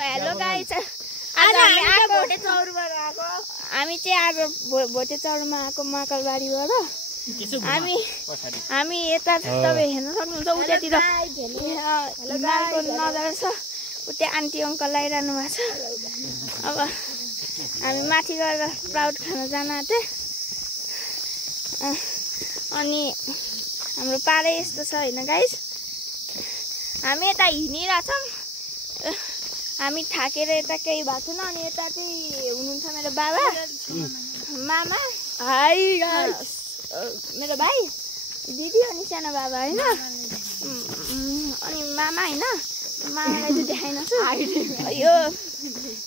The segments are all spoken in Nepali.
हेलो गाइस आज हामी चाहिँ आज भोटे चौरमा आएको महाकालबारीबाट हामी यता तपाईँ हेर्न सक्नुहुन्छ उतातिर हिमालको नजारा छ उता आन्टी अङ्कल लगाइरहनु भएको छ अब हामी माथि गएर प्राउड खान जान आँटे अनि हाम्रो पारै यस्तो छ होइन गाइस हामी यता हिँडिरहेछौँ हामी थाकेर यता केही भएको छैन अनि यता चाहिँ हुनुहुन्छ मेरो बाबा मामा हाई मेरो भाइ दिदी अनि सानो बाबा होइन अनि मामा होइन मामालाई चाहिँ देखाइनछु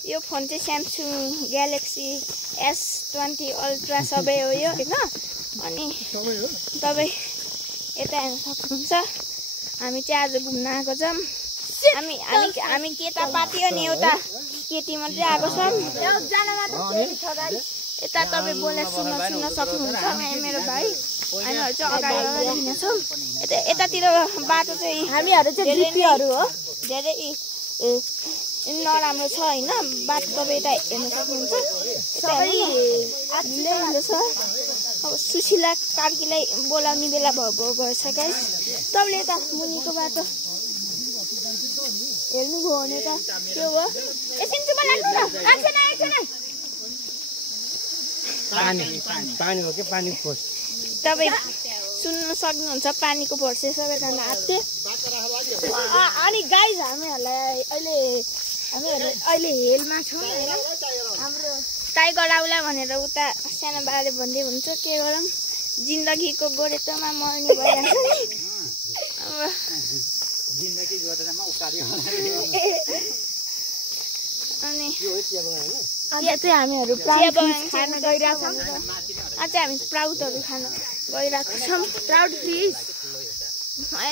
यो फोन चाहिँ स्यामसङ ग्यालेक्सी S20 अल्ट्रा सबै हो यो होइन अनि तपाईँ यता हेर्न सक्नुहुन्छ हामी चाहिँ आज घुम्न आएको छौँ हामी केटापाती अनि एउटा केटी मात्रै आएको छौँ यता तपाईँ बोलेर सुन्न सक्नुहुन्छ मेरो भाइ हामीहरू चाहिँ अगाडि हिँड्छौँ यतातिर बाटो चाहिँ हामीहरू चाहिँ डिपीहरू हो धेरै नराम्रो छ होइन बाटो तपाईँ यता हेर्न सक्नुहुन्छ छ अब सुशीला कार्कीलाई बोलाउने बेला भएछ गाइस तपाईँले यता मुनिको बाटो हेर्नुभयो भने त त्यो हो पानी हो कि पानी फोर्स तपाईँ सुन्न सक्नुहुन्छ पानीको फोर्स सबैजना हात्थे अनि गाइस हामीहरूलाई अहिले हेलमा छौँ हाम्रो टाइगर आउला भनेर उता सानो बाले भन्दै हुन्छ के गरौँ जिन्दगीको गोरेटोमा मर्ने भइरहेको अनि आज चाहिँ हामीहरू प्राउड खान गइरहेछौँ आज चाहिँ हामी प्राउडहरू खान गइरहेको छौँ प्राउड फिस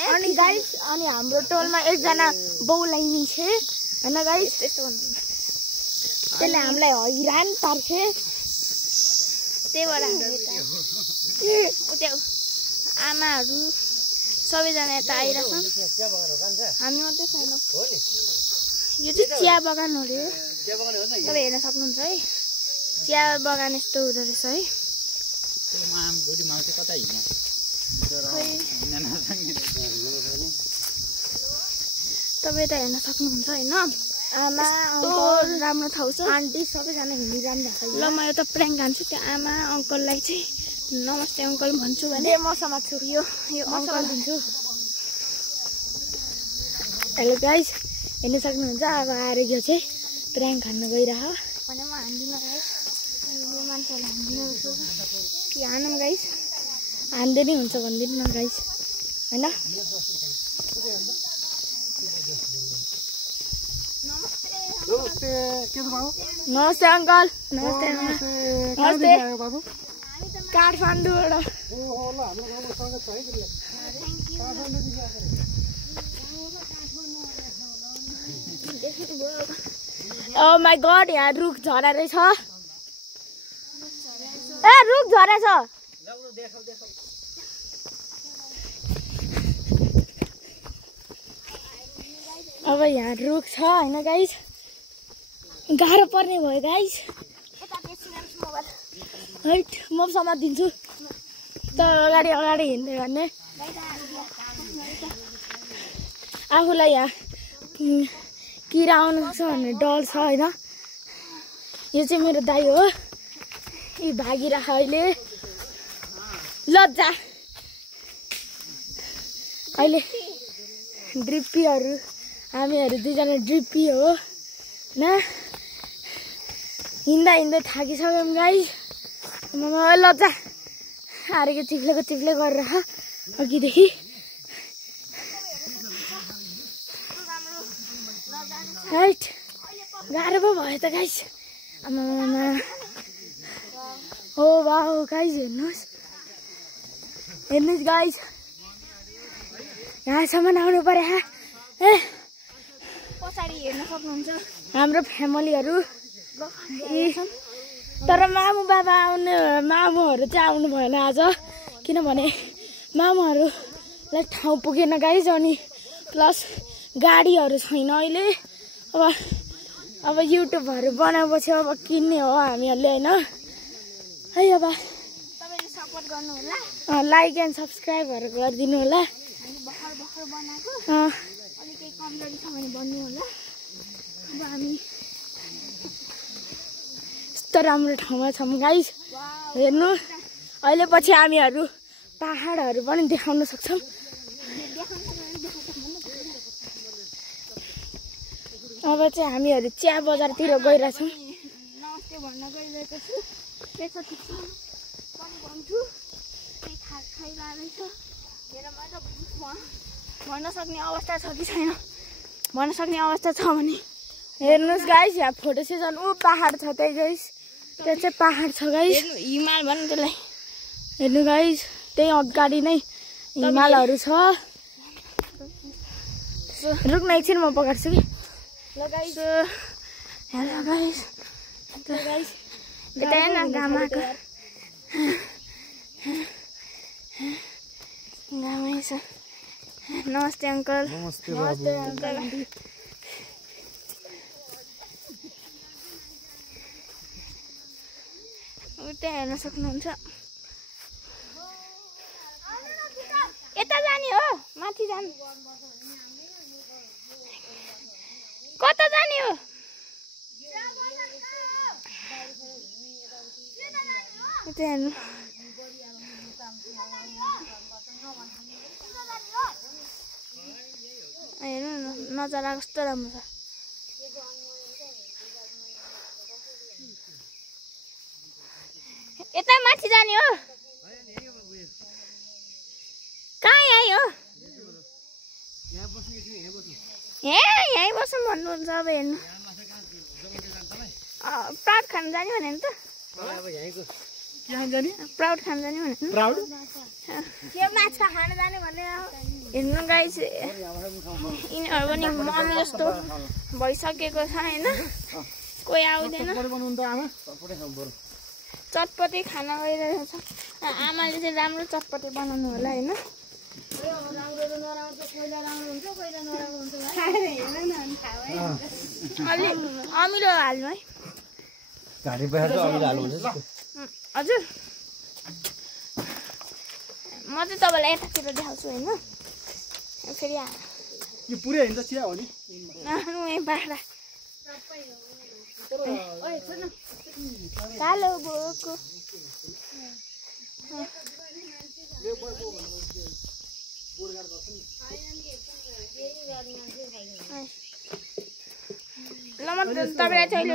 अनि गाइस अनि हाम्रो टोलमा एकजना बाउलाई मिल्छ होइन गाइस त्यस्तो त्यसले हामीलाई हैरान पार्छ त्यही भएर हामी आमाहरू सबैजना यता आइरहेछौँ हामी मात्रै छैनौँ यो चाहिँ चिया बगान हो अरे तपाईँ हेर्न सक्नुहुन्छ है चिया बगान यस्तो हुँदो रहेछ है तपाईँ त हेर्न सक्नुहुन्छ होइन आमा अङ्कल राम्रो ठाउँ छ आन्टी सबैजना हिँडिरहनु भएको छ ल म एउटा प्र्याङ्क हान्छु त्यो आमा अङ्कललाई चाहिँ नमस्ते अङ्कल भन्छु भने म समात्छु यो अङ्कल दिन्छु हेलो गाइस हेर्न सक्नुहुन्छ अब आएर यो चाहिँ प्र्याङ्क हान्न गइरह भने म हान्दिनँ गाइस यो मान्छेलाई हान्दिनँ कि हानौँ गाइस हान्दै नै हुन्छ भनिदिनु न गाइस होइन नमस्ते अङ्कल नमस्ते नमस्ते काठमाडौँबाट ओ माई गड यहाँ रुख झरेर रहेछ ए रुख झरेछ अब यहाँ रुख छ होइन गाइस गाह्रो पर्ने भयो गाइस हैट म समातिदिन्छु त अगाडि हिँड्दै गर्ने आफूलाई यहाँ किरा आउनु छ भन्ने डर छ होइन यो चाहिँ मेरो दाइ हो यी भागिराख अहिले लज्जा अहिले ड्रिप्पीहरू हामीहरू दुईजना ड्रिप्पी हो होइन हिँड्दा थाकिसक्यौँ गाइस लज्जा हारेको चिप्ले गरेर अघिदेखि राइट गाह्रो पो भयो त गाइस आमा हो वाउ गाइस हेर्नुहोस् गाइस यहाँसम्म आउनु पर्यो ए पछाडि हेर्न सक्नुहुन्छ हाम्रो फ्यामिलीहरू तर मामुहरू चाहिँ आउनु भएन आज किनभने मामुहरूलाई ठाउँ पुगेन गाइस अनि प्लस गाडीहरू छैन अहिले अब अब युट्युबहरू बनाएपछि अब किन्ने हो हामीहरूले होइन है। अब तपाईँले सपोर्ट गर्नु होला, लाइक एन्ड सब्सक्राइबहरू गरिदिनु होला। भर्खर भर्खर बनाएको अलिक केही कमजोरी छ भने भन्नु होला। अब हामी यस्तो राम्रो ठाउँमा छौँ गाइस, हेर्नु। अहिले पछि हामीहरू पहाडहरू पनि देखाउन सक्छौँ। अब चाहिँ हामीहरू चिया बजारतिर गइरहेछौँ। नमस्ते भन्न गइरहेको छु, त्यसपछि पनि भन्छु केही खाइरहेछ। हेर मैले भन्न सक्ने अवस्था छ कि छैन, भन्न सक्ने अवस्था छ भने हेर्नुहोस् गाइस, यहाँ फोटो सेसन ऊ पहाड छ त्यही गाइस, त्यो चाहिँ पहाड छ गाइस, हिमाल भन्नु त्यसलाई। हेर्नु गाइस, त्यही अगाडि नै हिमालहरू छ। रुक्न एकछिन म पकाउँछु कि। ल गाइस, हेलो गाइस, यता हेर्न घाम आएको, घाम आएछ। नमस्ते अङ्कल। नमस्ते अङ्कल। उता हेर्न सक्नुहुन्छ। यता जाने हो, माथि जानु। कता जाने हो? यता हेर्नु। हेर्नु न, नजारा कस्तो राम्रो छ। यता माथि जाने हो? कहाँ यहीँ हो? यहीँ बस्नु भन्नुहुन्छ। अब हेर्नु, प्राउड खान जाने भने त, प्राउड खान जाने भने के माछा खान जाने भने। हेर्नु गाइस, यिनीहरू पनि मम्मी जस्तो भइसकेको छ होइन, कोही आउँदैन। चटपटे खाना गइरहेको छ। आमाले चाहिँ राम्रो चटपटे बनाउनु होला होइन। अलि अमिलो हाल्नु है हजुर। म चाहिँ तपाईँलाई यतातिर देखाउँछु होइन। फेरि बाख्रा कालो बोको ल म तपाईँलाई चाहिँ